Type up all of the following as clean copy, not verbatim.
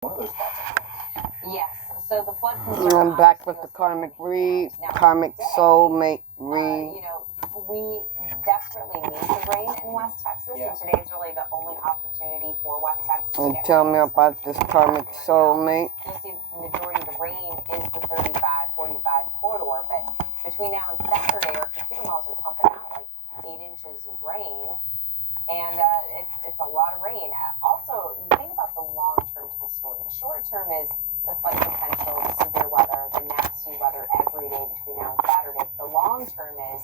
one of those spots. Yes. So the flood I'm back with the karmic read, karmic soulmate read. We desperately need the rain in West Texas, and today is really the only opportunity for West Texas to get tell me about this karmic soulmate. You'll see the majority of the rain is the 35-45 corridor, but between now and Saturday, our computer models are pumping out like 8 inches of rain, and it's a lot of rain. Also, you think about the long term to the story. The short term is the flood potential, the severe weather, the nasty weather every day between now and Saturday. The long term is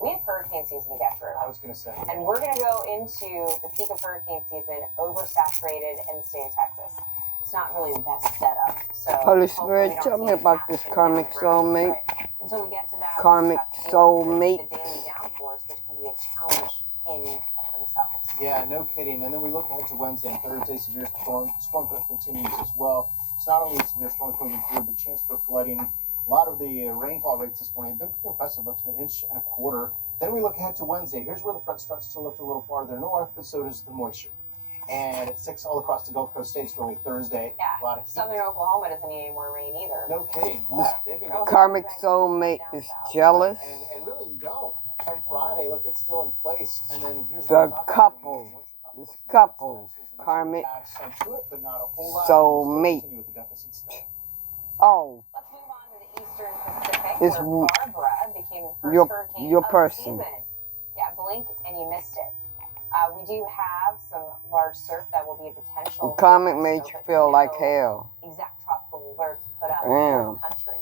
we have hurricane season to get through. I was going to say. And we're going to go into the peak of hurricane season oversaturated in the state of Texas. It's not really the best setup. So Holy Spirit, tell me about this karmic soulmate. Until we get to that, karmic soulmate. The daily downpours, which can be a challenge in themselves. Yeah, no kidding. And then we look ahead to Wednesday and Thursday. Severe storm threat continues as well. It's not only severe storms moving through, but chance for flooding. A lot of the rainfall rates this morning have been pretty impressive, up to 1.25 inches. Then we look ahead to Wednesday. Here's where the front starts to lift a little farther north, but so does the moisture. And it's 6 all across the Gulf Coast states really Thursday. Yeah. A lot of heat. Southern Oklahoma doesn't need any more rain either. No kidding. Yeah, they've been Karmic soulmate is jealous. And really, you don't. Come Friday, look, it's still in place. And then here's the couple. This couple. Karmic soulmate. Oh. Let's move on to the Eastern Pacific, It's where Barbara became the first hurricane your of person. the season. Yeah, blink and you missed it. We do have some large surf that will be a potential. Karmic made you feel like hell. Exact tropical alerts put up Damn. in the country.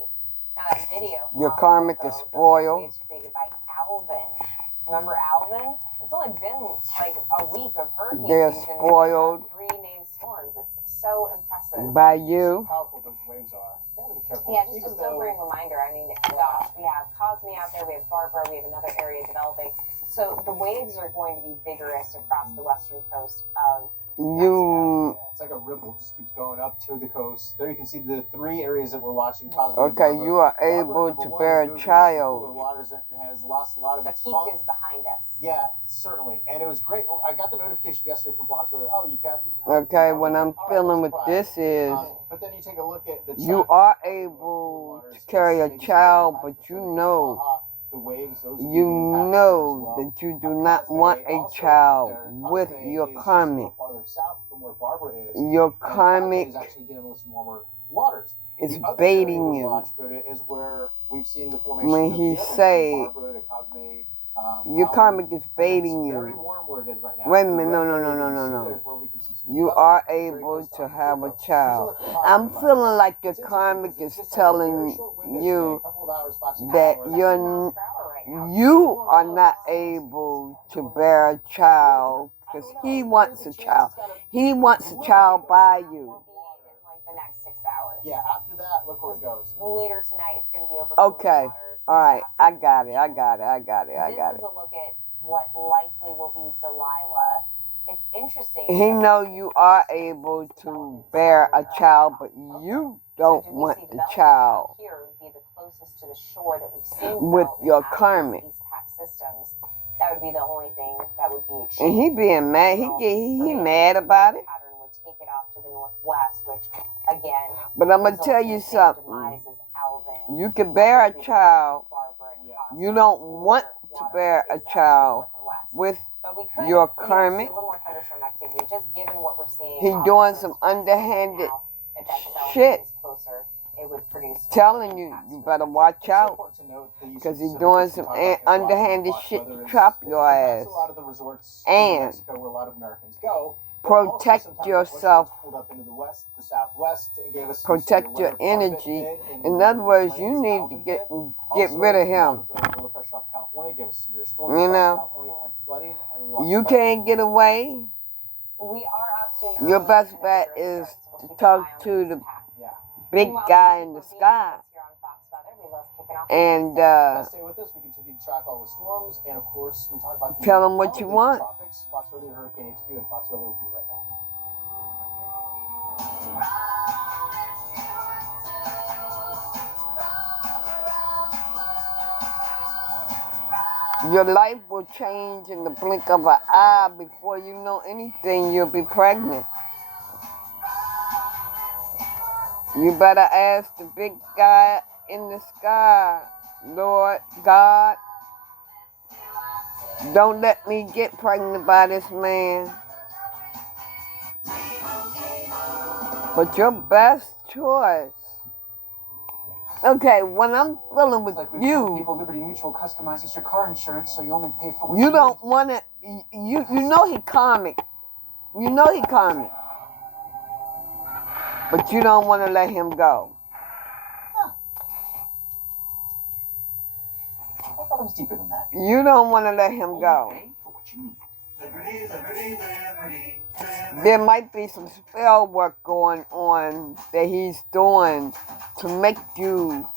Now that video. Your karmic is spoiled. It's created by Alvin. Remember Alvin? It's only been like a week of hurricane They're season. spoiled. 3 named storms. It's so impressive. By you. How powerful those waves are. You gotta be careful. Yeah, just a sobering reminder. I mean, gosh, we have Cosme out there, we have Barbara, we have another area developing. So the waves are going to be vigorous across the western coast of you. It's like a ripple, just keeps going up to the coast. There you can see the 3 areas that we're watching. Cosme, okay, you are able to bear a child. Waters has lost a lot of its peak pump. is behind us. Yeah, certainly, and it was great. I got the notification yesterday from Blocks Weather. Oh, you got. Okay, what I'm feeling with this is. But then you take a look at the. You are able to carry a child, but you know. You know that you do not want a child with your karmic. Your karmic is baiting you. When he say your karmic is baiting you. Wait a minute, no. You are able to have a child. I'm feeling like your karmic is telling you that you are not able to bear a child because he wants a child. He wants a child by you. The next 6 hours. Yeah, after that, look where it goes. Later tonight, it's going to be over. Okay. All right. I got it. This is a look at what likely will be Delilah. It's interesting. He know you are able to bear a child, but you don't want the child. Here would be the closest to the shore that we've seen with your karmic. These pack systems. That would be the only thing that would be. And he being mad. He mad about it. Pattern would take it off to the northwest, which again. But I'm gonna tell you something. You can bear a child. You don't want to bear a child with your karmic. He's doing some underhanded shit. Telling you, you better watch out. Because he's doing some underhanded shit to trap your ass. And protect yourself. Protect your energy. In other words, you need to get rid of him. You know, you can't get away. Your best bet is to talk to the big guy in the sky. And stay with us. We continue to track all the storms, and of course, we talk about tell them what you want. Fox Weather, Hurricane HQ, and Fox Weather will be right back. Your life will change in the blink of an eye. Before you know anything, you'll be pregnant. You better ask the big guy in the sky, Lord God, don't let me get pregnant by this man. But your best choice. Okay, when I'm feeling with you, people Liberty Mutual customizes your car insurance, so you only pay for what you don't want to. You know he karmic. You know he karmic. But you don't want to let him go. I thought it was deeper than that. You don't want to let him go. There might be some spell work going on that he's doing to make you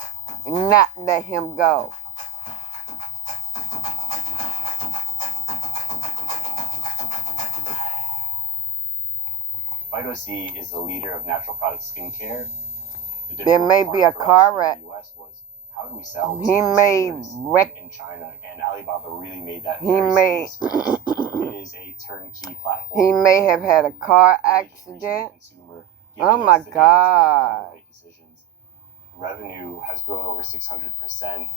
not let him go. ause is the leader of natural product skincare. There may be a car wreck. How do we sell he may wreck in China, and Alibaba really made that. He may. It is a turnkey platform. He may have had a car accident. Oh my God. Revenue has grown over 600%.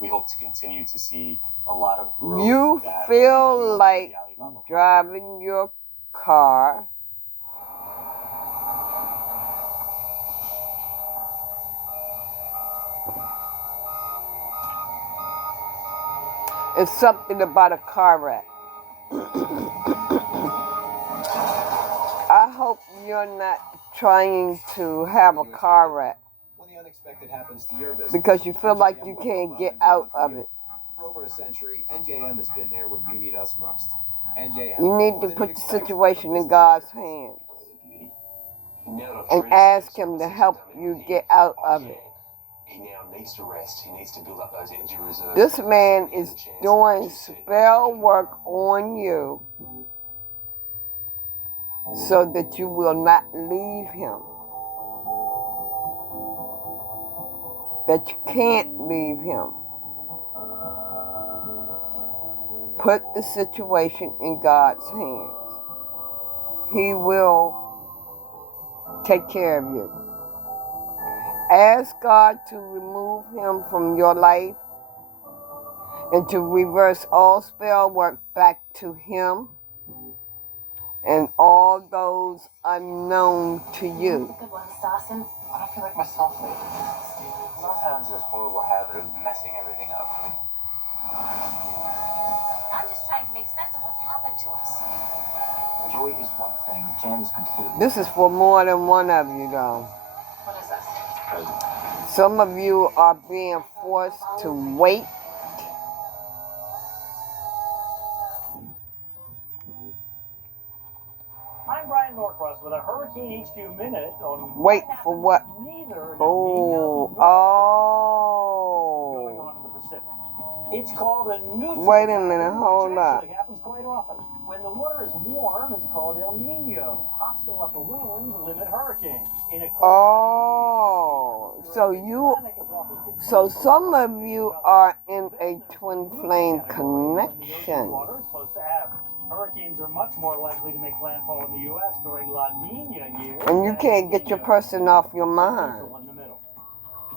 We hope to continue to see a lot of growth. You feel like driving your car. It's something about a car wreck. I hope you're not trying to have a car wreck when the unexpected happens to your business, because you feel like you can't get out of it. For over a century, NJM has been there when you need us most. NJM. You need to put the situation in God's hands and ask Him to help you get out of it. He now needs to rest. He needs to build up those energy reserves. This man is doing spell work on you so that you will not leave him. That you can't leave him. Put the situation in God's hands. He will take care of you. Ask God to remove him from your life and to reverse all spell work back to him and all those unknown to you. Good one, Dawson. I don't feel like myself lately. Sometimes this horrible habit of messing everything up. I'm just trying to make sense of what's happened to us. Joy is one thing. Jan is completely. This is for more than one of you, though. What is this? Some of you are being forced to wait. I'm Brian Norcross with a Hurricane HQ Minute on Wait for what? Neither Oh. going on in the Pacific. It's called a neutral. Wait a minute, hold up. It happens quite often. When the water is warm, it's called El Nino. Hostile upper winds limit hurricanes. So some of you are in a twin flame connection. Water is close to average. Hurricanes are much more likely to make landfall in the U.S. during La Nina years. And you can't get your person off your mind.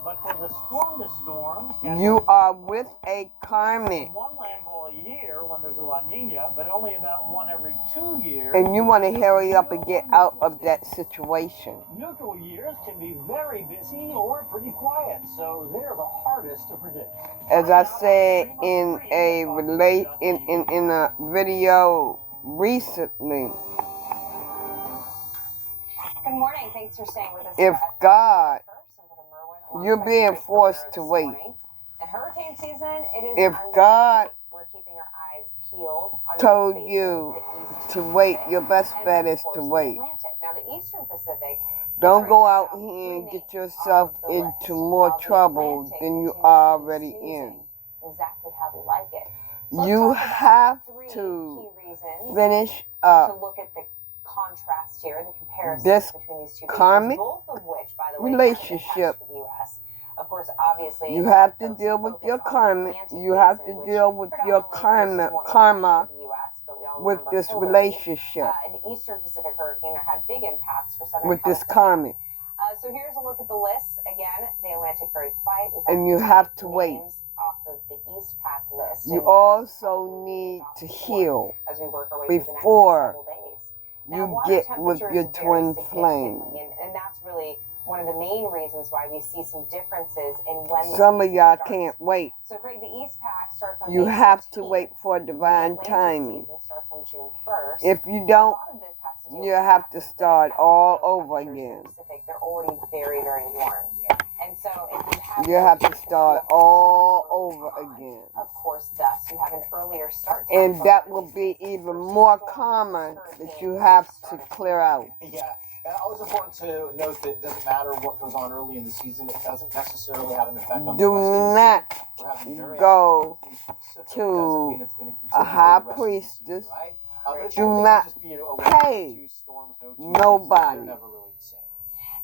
But for the strongest storms, you are with a karmic. One landfall a year when there's a La Nina, but only about one every 2 years. And you want to hurry up and get out of that situation. Neutral years can be very busy or pretty quiet, so they're the hardest to predict. As I said in a in a video recently. Good morning. Thanks for staying with us. If God, you're being forced to wait. In hurricane season, it is. If God we're keeping our eyes peeled told you to wait, your best bet is to wait. Now, the Eastern Pacific. Don't go out here and get yourself into more trouble than you are already in. Exactly how we like it. You have to finish up. To look at the contrast here, the comparison this between these two karmic pieces, both of which, by the way, relationship. For the US. Of course, obviously, you have to deal with your karma. You have to deal with your karma with this relationship. An Eastern Pacific hurricane that had big impacts for Southern with this California. karmic. So here's a look at the list. Again, the Atlantic very quiet. We've And you have to wait. names off of the East Pack list. You and also need to heal as we work our way through the next before several days. you Now, get water with temperature your is very twin significantly, flame. and that's really one of the main reasons why we see some differences in when the Some of season y'all starts. can't wait. So Greg, the East Pack starts on You May have to 15th. wait for divine The Atlantic timing. season starts on June 1st. If you A don't, lot of this has to do you with have the to fact start that all the over temperatures in again. the Pacific, they're already very, very warm. And so if You have to start all over again. Of course, thus you have an earlier start time. And that will be even more karma that you have to clear out. Yeah. And always important to note that it doesn't matter what goes on early in the season. It doesn't necessarily have an effect on the Do rest of the not season. We're having very go active specific, to doesn't mean it's gonna continue a for high the rest of the priestess. season, right? But it Do shouldn't not just be a one, pay two storms, no two nobody seasons. They're never really the same.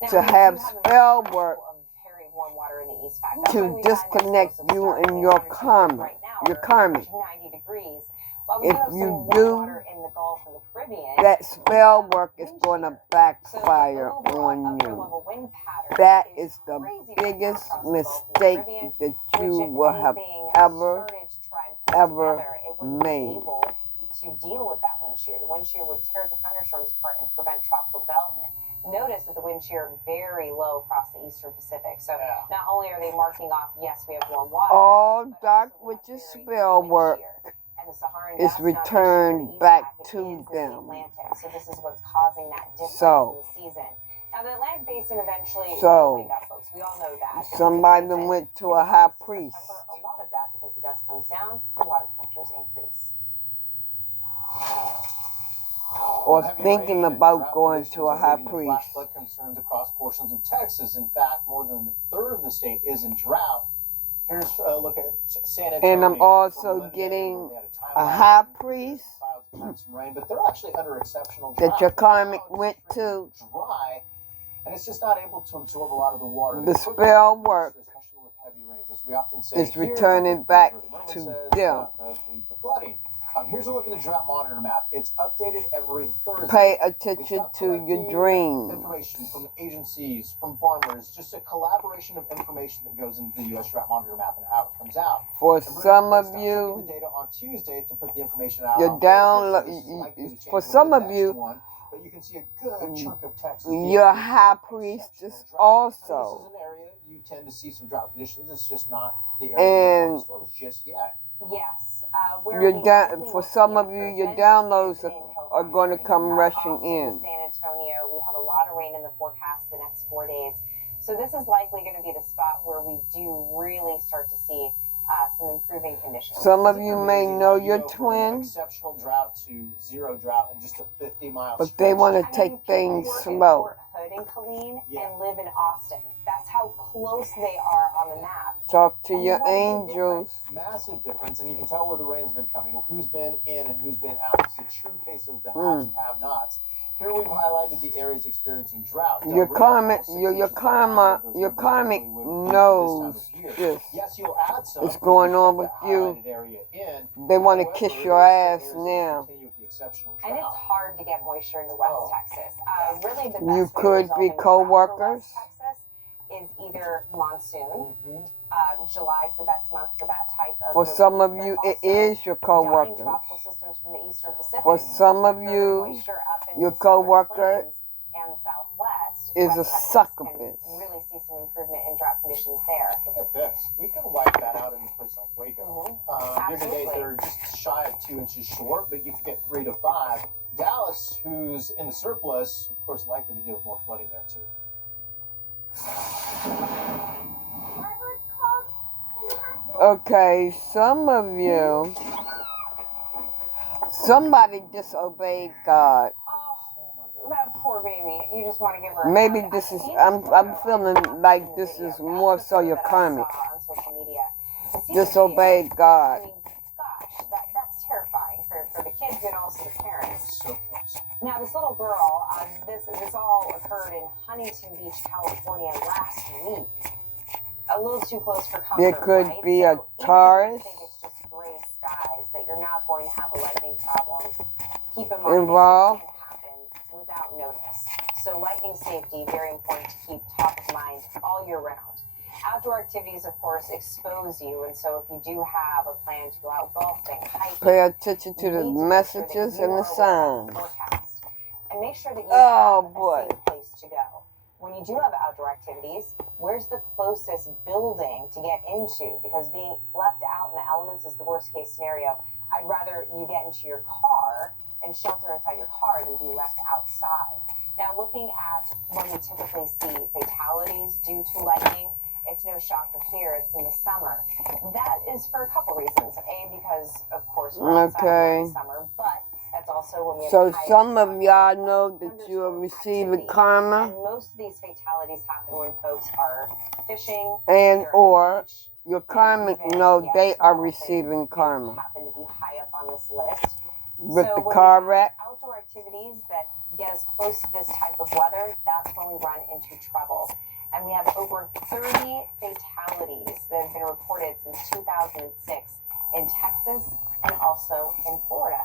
Now, to we do have a spell very work of very warm water in the East Pack. That's to why we've had an disconnect explosive you start. and your Water temperatures karma, right now your are karmic. approaching 90 degrees. While we If do have you some warm do, water in the Gulf and the Caribbean, that spell work is going to so the backfire overall on upper you. level wind pattern That is the crazy right now biggest across the Gulf and the mistake Caribbean, that which, you if will have anything, ever, started to try and put ever together, it wouldn't made. be able to deal with that wind shear. The wind shear would tear the thunderstorms apart and prevent tropical development. Notice that the wind shear very low across the eastern Pacific. So not only are they marking off, yes, we have warm water, All but dark also we have witches very spell wind work shear. And the Saharan is dust not just returned in the East back Pack, it to is in the them. Atlantic. So this is what's causing that difference So- in the season. Now the Atlantic Basin eventually So, will wake up, folks. We all know that. The Somebody season went to is a high August to priest. September. A lot of that because the dust comes down, the water temperatures increase. Or Heavy thinking rain and about drought going conditions to a are high leading to priest. flash flood concerns across portions of Texas. In fact, more than a third of the state is in drought. Here's a look at San Antonio. And I'm also Monday, getting where they had a a timeline high between priest clouds and some rain, but they're actually under exceptional that drought. your The karmic ground went is pretty to. dry, and it's just not able to absorb a lot of the water. The quick spell rains, work especially with heavy rains, as we often say, is here, returning back Merlin to says them. that does lead to flooding. Here's a look at the drought monitor map. It's updated every Thursday. Pay They attention stop to your collecting dreams. information from agencies, from farmers, just a collaboration of information that goes into the U.S. Drought Monitor map and how it comes out. For And Brenda, some they of stopped taking you, the data on Tuesday to put the information out your on Thursday, download. so this is likely to change For with some the of next you, one, but you can see a good chunk of Texas. your high exceptional priestess drought. also. This is an area you tend to see some drought conditions. It's just not the area of storms just yet. Yes. Where Your we down, likely for will see some of you, your improvement downloads is in are going to come rushing Austin, in. San Antonio, we have a lot of rain in the forecast the next 4 days. So this is likely going to be the spot where we do really start to see some improving conditions. Some of Isn't you it may amazing know how your go from an twin, exceptional drought to zero drought in just a 50-mile but they want to I take mean, things people work slow. in Fort Hood and Killeen Yeah. and live in Austin. That's how close they are on the map. Talk to And your what a big angels. Massive difference, and you can tell where the rain's been coming, who's been in and who's been out. It's a true case of the haves and have-nots. Here we've highlighted the areas experiencing drought. Your karmic, your karma, your karmic knows this. Yes, you'll add some. What's going on with you? They want to kiss your ass now. And it's hard to get moisture into West Texas. Really, the best You way to could resolve be any drought for co-workers. West Texas is either monsoon. July is the best month for that type of. For some of relief, you, but it also is your dying co-workers. tropical systems from the eastern Pacific. For some of Further you, moisture up into your the southern co-worker plains and the southwest is a West Texas succubus. can really see some improvement in drought conditions there. Look at this. We can wipe that out in a place like Waco. Year to date, Absolutely. they're just shy of 2 inches short, but you can get 3 to 5. Dallas, who's in the surplus, of course, likely to deal with more flooding there too. Okay, some of you, somebody disobeyed God. Oh, that poor baby. You just want to give her a Maybe hug. this I've is, seen I'm this photo. feeling I've like seen the this video. is That's more the so photo your that I karmic. saw on social media. I've seen the Disobeyed video. God. I mean, gosh, that's terrifying for the kids and also the parents. So close. Now, this little girl, this all occurred in Huntington Beach, California last week. A little too close for comfort, There could right? be So a even if Taurus you think it's just gray skies, that you're not going to have a lightning problem, keep in mind involved. that it can happen without notice. So lightning safety, very important to keep top of mind all year round. Outdoor activities, of course, expose you, and so if you do have a plan to go out golfing, hiking, pay attention to the messages and the signs. And make sure that you Oh, have boy. a safe place to go. When you do have outdoor activities, where's the closest building to get into? Because being left out in the elements is the worst case scenario. I'd rather you get into your car and shelter inside your car than be left outside. Now, looking at when we typically see fatalities due to lightning, it's no shocker here, it's in the summer. That is for a couple reasons. A, because, of course, we're outside in the summer, but that's also when we have So high some of y'all know that you are receiving karma, and most of these fatalities happen when folks are fishing and they're or at the beach, your and karmic even, know yes, they are golfing, receiving they karma. happen to be high up on this list. With So the when car we have wreck, outdoor activities that get us close to this type of weather, that's when we run into trouble. And we have over 30 fatalities that have been reported since 2006 in Texas and also in Florida.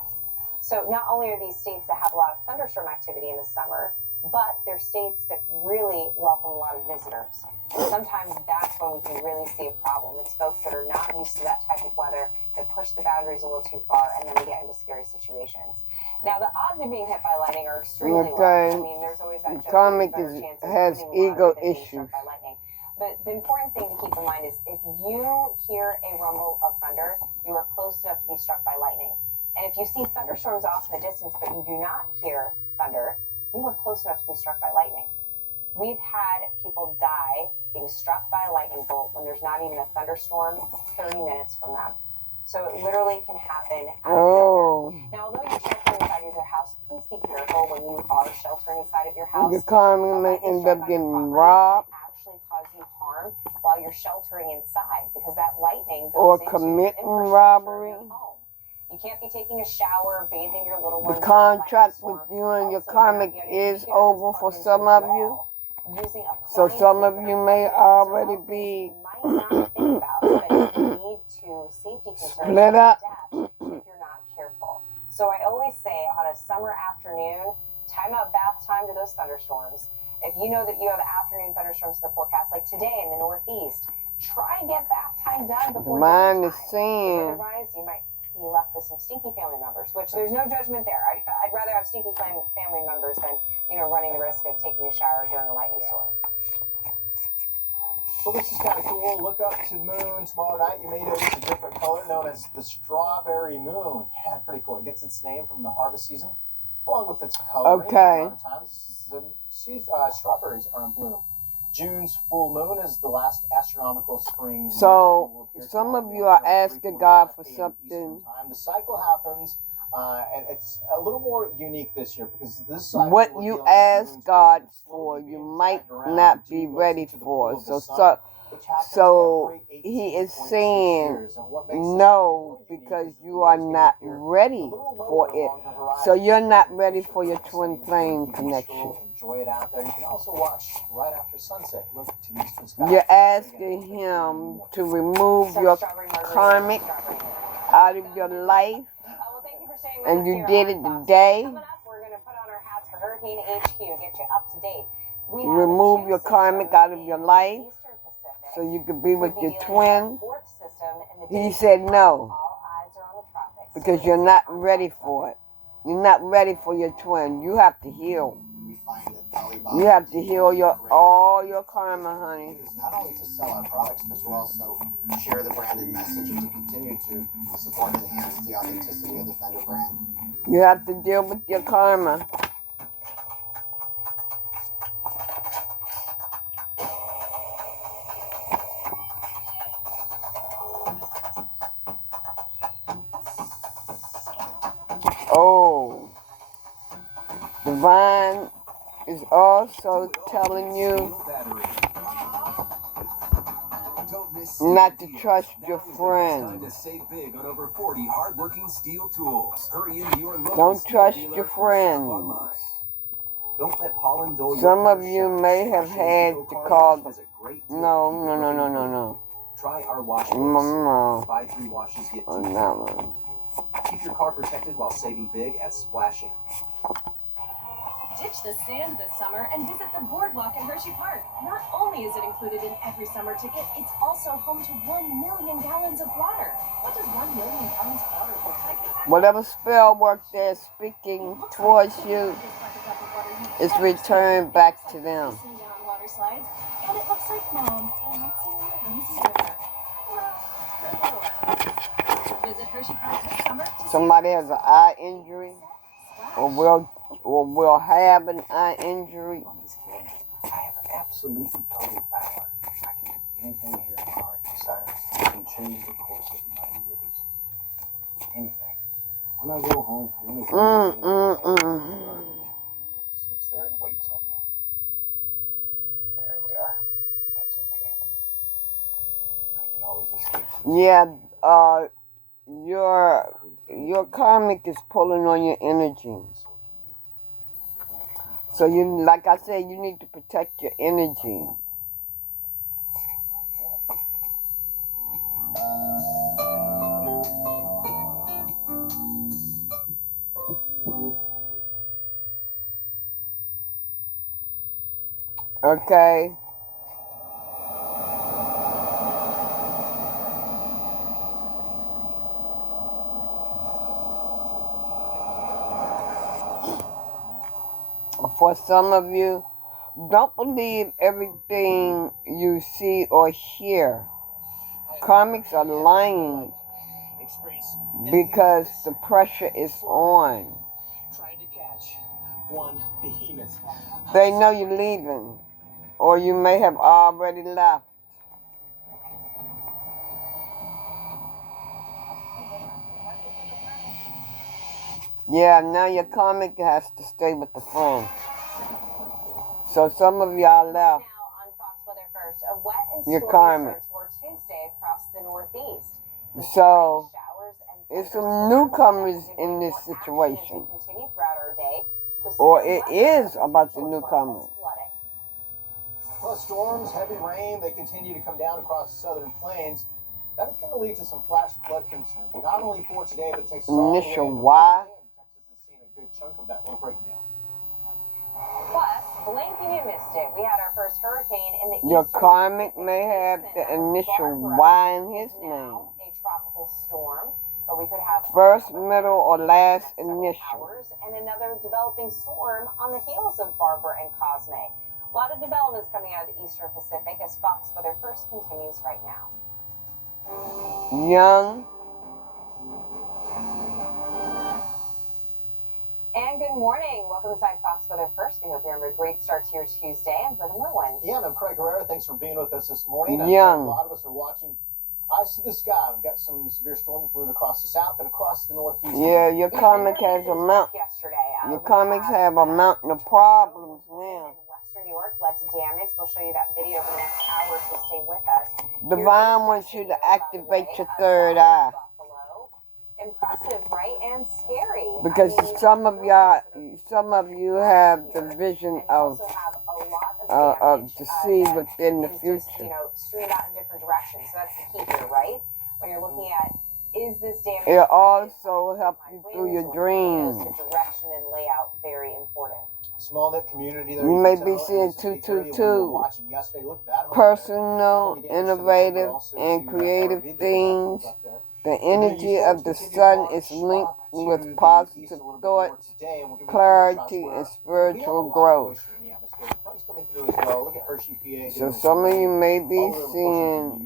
So not only are these states that have a lot of thunderstorm activity in the summer, but they're states that really welcome a lot of visitors. And sometimes that's when we can really see a problem. It's folks that are not used to that type of weather that push the boundaries a little too far, and then we get into scary situations. Now, the odds of being hit by lightning are extremely low. I mean, there's always that Karmic better chance of has winning ego lottery than being issues. struck by lightning. But the important thing to keep in mind is if you hear a rumble of thunder, you are close enough to be struck by lightning. And if you see thunderstorms off in the distance, but you do not hear thunder, you are close enough to be struck by lightning. We've had people die being struck by a lightning bolt when there's not even a thunderstorm 30 minutes from them. So it literally can happen out of nowhere. Now, although you're sheltering inside of your house, please be careful when you are sheltering inside of your house. Your karma may end up getting robbed, actually cause you harm while you're sheltering inside because that lightning goes or into committing infrastructure robbery. in your home. You can't be taking a shower, bathing your little ones. The contract with you and your karmic is over for some of you. So some of you may already be split up. If you're not careful. So I always say on a summer afternoon, time out bath time to those thunderstorms. If you know that you have afternoon thunderstorms in the forecast, like today in the Northeast, try and get bath time done before dinner time. Otherwise, you might be left with some stinky family members, which there's no judgment there. I'd rather have stinky family members than, running the risk of taking a shower during a lightning storm. Well, this is kind of cool. Look up to the moon tomorrow night. You may notice a different color known as the strawberry moon. Yeah, pretty cool. It gets its name from the harvest season, along with its coloring. Okay. A lot of times, strawberries are in bloom. June's full moon is the last astronomical spring. So some of you are asking God for something. The cycle happens, and it's a little more unique this year because this cycle. What you ask God for, you might not be ready for. So He is saying no because you are not ready for it. So you're not ready for your twin flame connection. Enjoy it out there. You can also watch right after sunset. Look to the eastern sky. You're asking Him to remove your karmic out of your life, and you did it today. Coming up, we're going to put on our hats for Hurricane HQ, get you up to date. Remove your karmic out of your life so you could be with your twin. He said no, because you're not ready for it. You're not ready for your twin. You have to heal. You have to heal all your karma, honey. Not only to sell our products, but to also share the branded message and to continue to support and enhance the authenticity of the Fender brand. You have to deal with your karma. Oh, Divine is also telling you not to trust your friends. Don't trust your friends. Some of you may have had to call. No. Try our wash No. Buy 3 washes, get 2. On that one. Keep your car protected while saving big at Splashing. Ditch the sand this summer and visit the boardwalk at Hershey Park. Not only is it included in every summer ticket, it's also home to 1 million gallons of water. What does 1 million gallons of water look like? Whatever spell work they're speaking towards you is returned back to them. Water slides, and it looks like Mom relaxing in the lazy river. Visit Hershey Park this summer. Somebody has an eye injury, or will have an eye injury. I have absolutely total power. I can do anything here my heart desires. I can change the course of mighty rivers. Anything. When I go home, the only thing it sits there and waits on me. There we are. But that's okay. I can always escape. Yeah, your karmic is pulling on your energy. So you, like I said, you need to protect your energy. Okay. For some of you, don't believe everything you see or hear. Karmics are lying because the pressure is on. They know you're leaving, or you may have already left. Yeah, now your karmic has to stay with the friend. So some of y'all left. Now on Fox Weather First, a wet and Your stormy karmic. start to our Tuesday across the Northeast. So Showers and it's some thunderstorms newcomers that in this more action situation. as we continue throughout our day, with Or severe it weather is about the potential as well as newcomers. flooding. Plus storms, heavy rain, they continue to come down across the southern plains. That is going to lead to some flash flood concerns, not only for today, but Texas all the way Initial into Y. Texas has seen a good chunk of that. We'll break it down. Plus, blinking you missed it. We had our first hurricane in the Your eastern karmic Pacific may have basin. the That was initial Barbara. Y in his It's name. now a tropical storm, but we could have First, another middle, or hurricane last in the next initial. several hours, and another developing storm on the heels of Barbara and Cosme. A lot of developments coming out of the eastern Pacific as Fox Weather First continues right now. Young. And good morning. Welcome inside Fox Weather First. We hope you're having a great start to your Tuesday. I'm Britta Merwin. Yeah, and I'm Craig Herrera. Thanks for being with us this morning. Young. A lot of us are watching Eyes to the Sky. We've got some severe storms moving across the south and across the northeast. Yeah, your karmic has a mountain. Your karmics have a mountain of problems now. Western New York led to damage. We'll show you that video over the next hour, so stay with us. Divine wants you to activate your third eye. Impressive, right? And scary. Because some of you have the vision of to see within the future. Stream out in different directions. So that's the key here, right? When you're looking at, is this damage? It also helps you through your dreams. The direction and layout, very important. Small knit community. You may be seeing 222. Personal, innovative, and creative things. The energy of the sun is linked with positive thoughts, clarity, and spiritual growth. So some of you may be seeing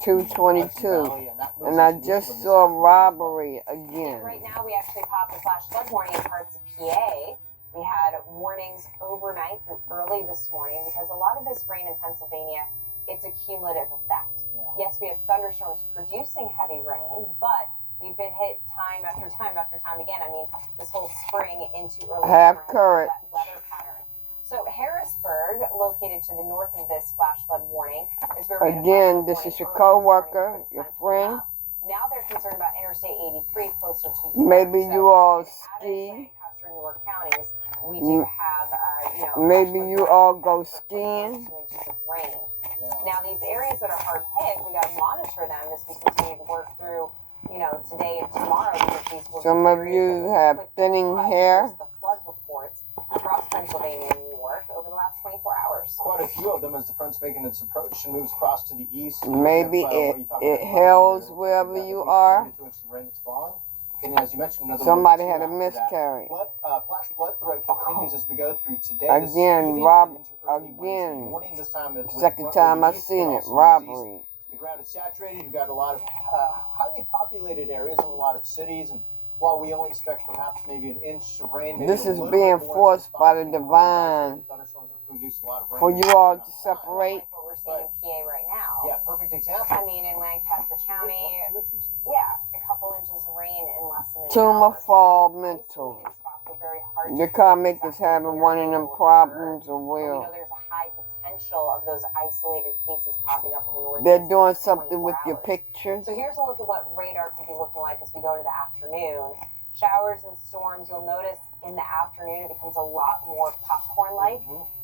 222. And I just saw robbery again. Right now we actually popped a flash flood warning in parts of PA. We had warnings overnight through early this morning because a lot of this rain in Pennsylvania, it's a cumulative effect. Yes, we have thunderstorms producing heavy rain, but we've been hit time after time after time again. I mean, this whole spring into early Have summer courage. weather pattern. So Harrisburg, located to the north of this flash flood warning, is where we Again, this is your co-worker, your friend. Now they're concerned about Interstate 83 closer to York. Maybe So you all in ski. Lancaster, New York counties, we do have, Maybe you all go skiing. 2 inches of rain. Now, these areas that are hard hit, we got to monitor them as we continue to work through today and tomorrow, because these will Some be of areas you that will have quickly thinning flood. hair. Here's the flood reports across Pennsylvania and New York over the last 24 hours. Quite a few of them as the front's making its approach and moves across to the east. Maybe it hails wherever you are. And as you mentioned, another Somebody had a miscarriage. Flash flood threat continues as we go through today. Again, second time I've seen it, robbery. The ground is saturated. You've got a lot of highly populated areas in a lot of cities, and while we only expect perhaps maybe an inch of rain, this is being forced by the divine for you all to separate. What we're seeing in PA right now. Yeah, perfect example. I mean, in Lancaster County, a couple inches of rain in less than an Tumor hour. fall mental. Your karmic is having one of them problems or We will. know there's a high potential of those isolated cases popping up in the northeast. They're doing in something 24 with your hours. pictures. So here's a look at what radar could be looking like as we go to the afternoon. Showers and storms, you'll notice in the afternoon it becomes a lot more popcorn-like.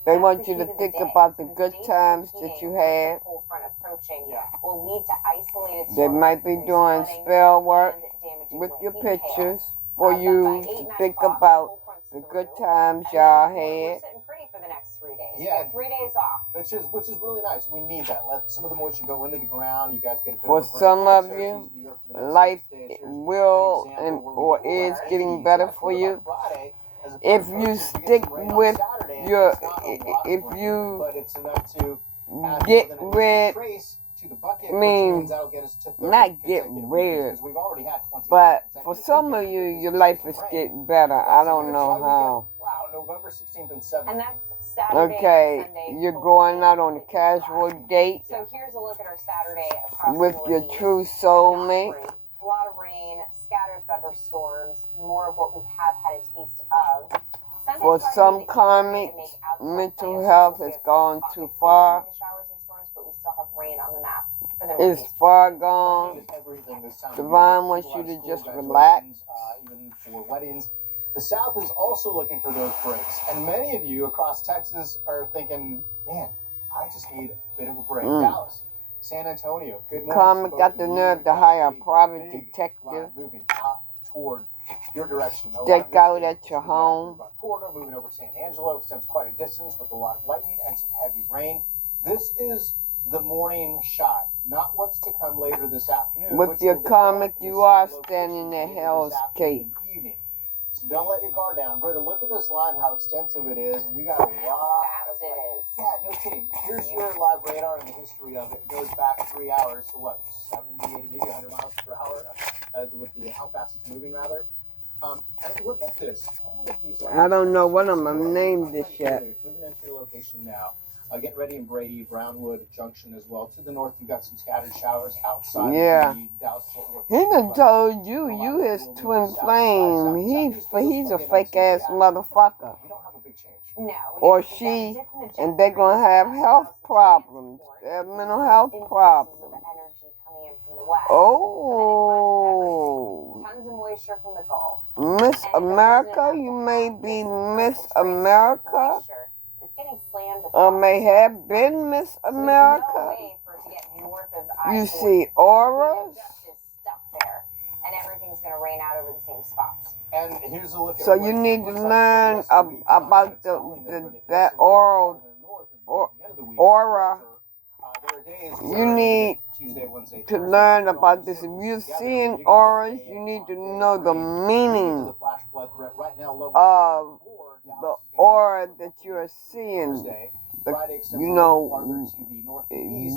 They want you to think about the good times that you had. The cold front approaching will lead to isolated They storms might be with doing flooding spell work and damaging with winds, your even hail. pictures for But by you 8, to 9 think o'clock, about cold front's the through, good times and y'all then had. we're sitting pretty for the next 3 days. Yeah. We have 3 days off. Which is really nice. We need that. Let some of the moisture go into the ground. You guys get a bit For of a break. some of Syracuse, you, New York for the next life 6 days. Here's will an example and where or we is are getting 80s, better yeah, for cool you. by Friday, as it If approaches, you we get stick some rain on with Saturday, and your, it's not a lot if of rain, you but it's enough to add get more than at least a rid, trace to the bucket, I which mean, means that'll get us to 30 not get consecutive rid, weekends, because we've already had 20 but for consecutive some of weekends you, with your these life days is of rain. getting better. I don't know how. Wow, November 16th and 17th. And that's Saturday Okay, and Sunday. you're full going day out on a completely casual dry. date So here's a look at our Saturday across with the your Northeast. true soulmate. Not great. A lot of rain, scattered thunderstorms, more of what we have had a taste of. Sunday's For starting some to get easier to karmics, make out to our mental plans. health We has have gone pockets too here far. in the showers and storms, but we still have rain on the map for the It's Northeast. far Rain gone. is everything this time of Divine year. wants People you out of to school, just relax. graduations, even for weddings. The South is also looking for those breaks, and many of you across Texas are thinking, "Man, I just need a bit of a break." Dallas, San Antonio, good morning. Karmic got the nerve to hire a private detective. Moving out toward your direction. Check out at your home. Corridor moving over San Angelo extends quite a distance with a lot of lightning and some heavy rain. This is the morning shot, not what's to come later this afternoon. With which your will karmic, develop in you some are locations standing at later Hell's this Gate. afternoon, evening. So don't let your guard down. Brother, look at this line, how extensive it is, and you got a lot Fast it is. Yeah, no kidding. Here's your live radar and the history of it. It goes back 3 hours to what, 70, 80, maybe 100 miles per hour with how fast it's moving, rather. And look at this. All of these I don't know what I'm gonna name this yet. Moving into your location now. Get ready in Brady, Brownwood Junction as well. To the north, you've got some scattered showers outside of the Dallas-Fort Worth. He done told you his twin flame. He's a fake ass motherfucker. We don't have a big change. No. Or she, and they're gonna have health problems. They have mental health problems. Oh, Tons of moisture from the Gulf. Miss America, you may be Miss America, It's getting slammed or may have been Miss America. You see auras. And everything's going to rain out over the same spots. And here's a look at So you need to learn about that aura. You need to learn about this. If you're seeing auras, you need to know the meaning of the aura that you're seeing.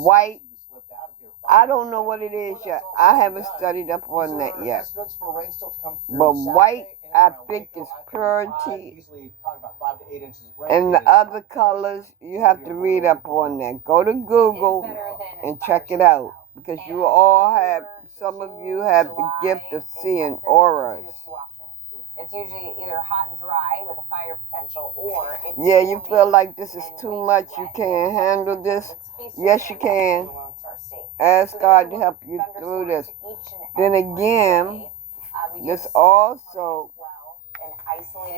White. I don't know what it is yet. I haven't studied up on that yet. But white, I think, is purity. And the other colors, you have to read up on that. Go to Google and check it out. Because you all have, some of you have the gift of seeing auras. It's usually either hot and dry with a fire potential, or it's you feel like this is too much, you can't handle this. Yes, you can. Ask God to help you through this. Then again, this also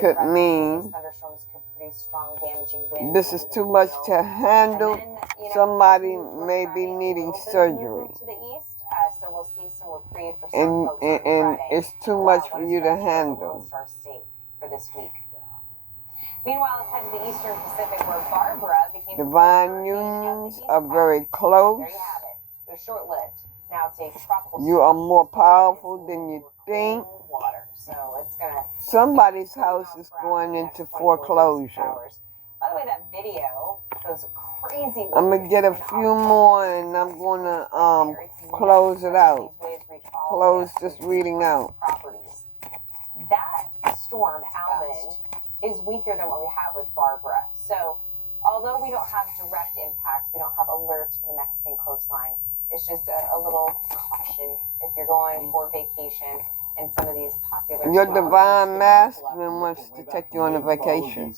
could mean this is too much to handle. Somebody may be needing surgery. So we'll we'll see some reprieve for some folks on and Friday. it's too much for you to handle. Star State for this week. Meanwhile, let's head to the Eastern Pacific where Barbara became Divine unions are very close. There you have it. It was short-lived. Now it's a tropical. You are more powerful than you think. Water, so it's gonna. Somebody's house is going into foreclosure. By the way, that video, those crazy. I'm gonna get a few more, and I'm gonna close it out. Close this reading out. Properties. That storm, Alvin, is weaker than what we have with Barbara. So, although we don't have direct impacts, we don't have alerts from the Mexican coastline. It's just a little caution if you're going for vacation and some of these popular. Your divine masculine wants to take you on a vacation.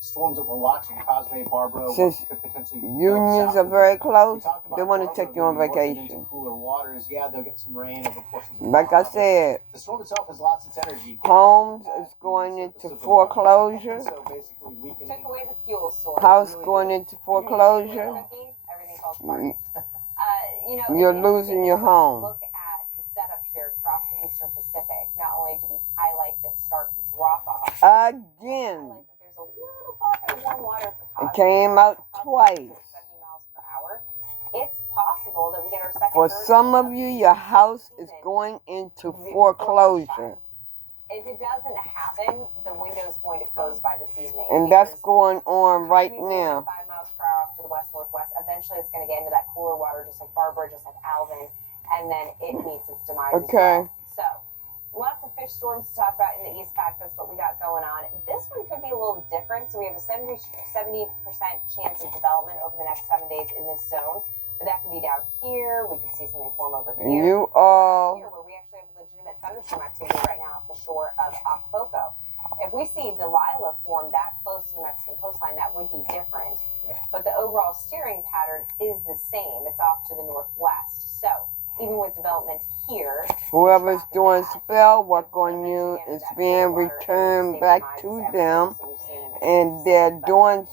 Storms that we're watching, Cosme, Barbara, since could potentially unions are very close, they want to take you on vacation. Cooler waters, yeah, they'll get some rain over portions of like I said, the storm itself has lots of energy. Homes is going into foreclosure. So basically, we can took away the fuel source. House going into foreclosure. Everything falls apart. You know, you're losing your home. Look at the setup here across the Eastern Pacific. Not only do we highlight this stark drop-off, again. There's a little pocket of warm water for it came out twice. 70 miles per hour. It's possible that we get our second. For some of you, your house is going into foreclosure. If it doesn't happen, the window's going to close by this evening. And that's going on right now. 5 miles per hour off to the west-northwest. Eventually, it's going to get into that cooler water, just like Barbara, just like Alvin, and then it meets its demise. Okay. As well. So, lots of fish storms to talk about in the East Pac. That's what we got going on. This one could be a little different. So we have a 70% chance of development over the next 7 days in this zone. But that could be down here. We could see something form over here. You all. Here, where we actually have legitimate thunderstorm activity right now off the shore of Acapulco. If we see Delilah form that close to the Mexican coastline, that would be different. Yeah. But the overall steering pattern is the same. It's off to the northwest. So even with development here, whoever's doing spell work on you is being returned back to them, and they're doing.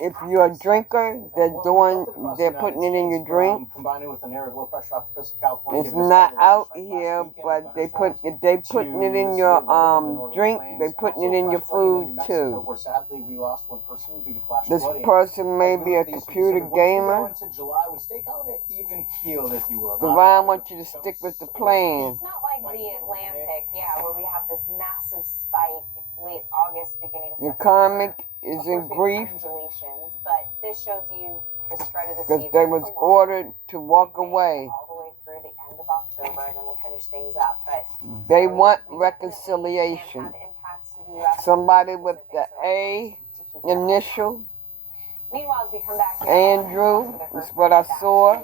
If you're a drinker, they're putting it in your drink. Combining with an area of low pressure off the coast of California. It's not out here, but they putting it in your drink. They putting it in your food too. Where sadly we lost one person due to flash this flooding. person may be a computer gamer. July, we stake out an even keel, if you will. Divine wants you to stick with the plan. It's not like the Atlantic, where we have this massive spike late August, beginning of Your September. karmic is in grief. But this shows you the spread of the because season. they was ordered to walk away. All the way through the end of October, and then we'll finish things up. But they want reconciliation. Somebody with the A initial. Meanwhile, as we come back here, Andrew is what I saw.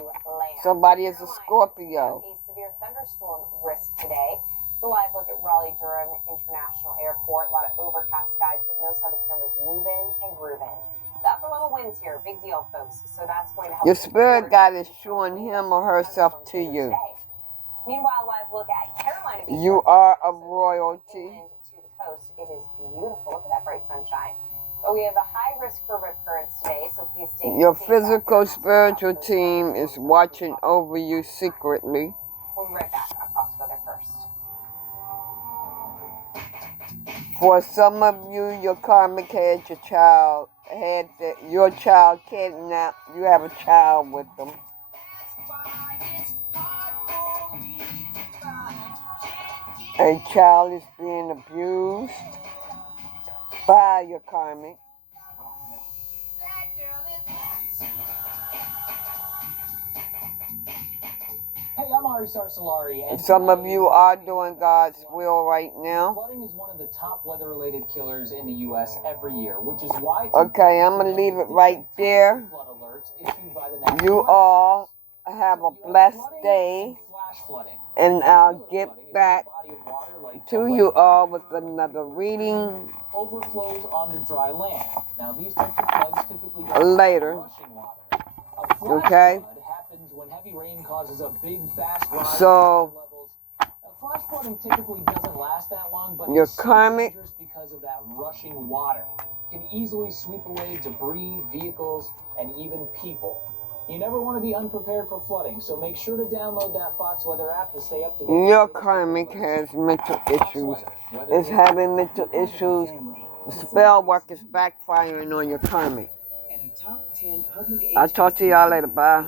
Somebody is a Scorpio. A severe thunderstorm risk today. It's a live look at Raleigh-Durham International Airport. A lot of overcast skies, but notice how the camera's moving and grooving. The upper level winds here, big deal, folks. So that's going to help. Your spirit guide is showing him or herself to you. Meanwhile, live look at Carolina Beach. You are a royalty. To the coast, it is beautiful. Look at that bright sunshine. But we have a high risk for rip currents today, so please stay safe. Your physical spiritual team is watching over you secretly. We'll be right back. I'll talk to the other first. For some of you, your karmic had your child kidnapped. You have a child with them. A child is being abused by your karmic. Hey, I'm Ari Sarsolari. And some of you are doing God's will right now. Flooding is one of the top weather-related killers in the U.S. every year, which is why... Okay, I'm going to leave it right there. You all have a blessed day. And I'll get back to you all with another reading. Overflows onto dry land. Now, these types of floods typically later. Okay. When heavy rain causes a big fast rise so levels. Flash flooding typically doesn't last that long, but your it's karmic dangerous because of that rushing water. It can easily sweep away debris, vehicles, and even people. You never want to be unprepared for flooding, so make sure to download that Fox Weather app to stay up to date. Your karmic has mental issues. It's having mental issues. The spell work is backfiring on your karmic. I'll talk to y'all later. Bye.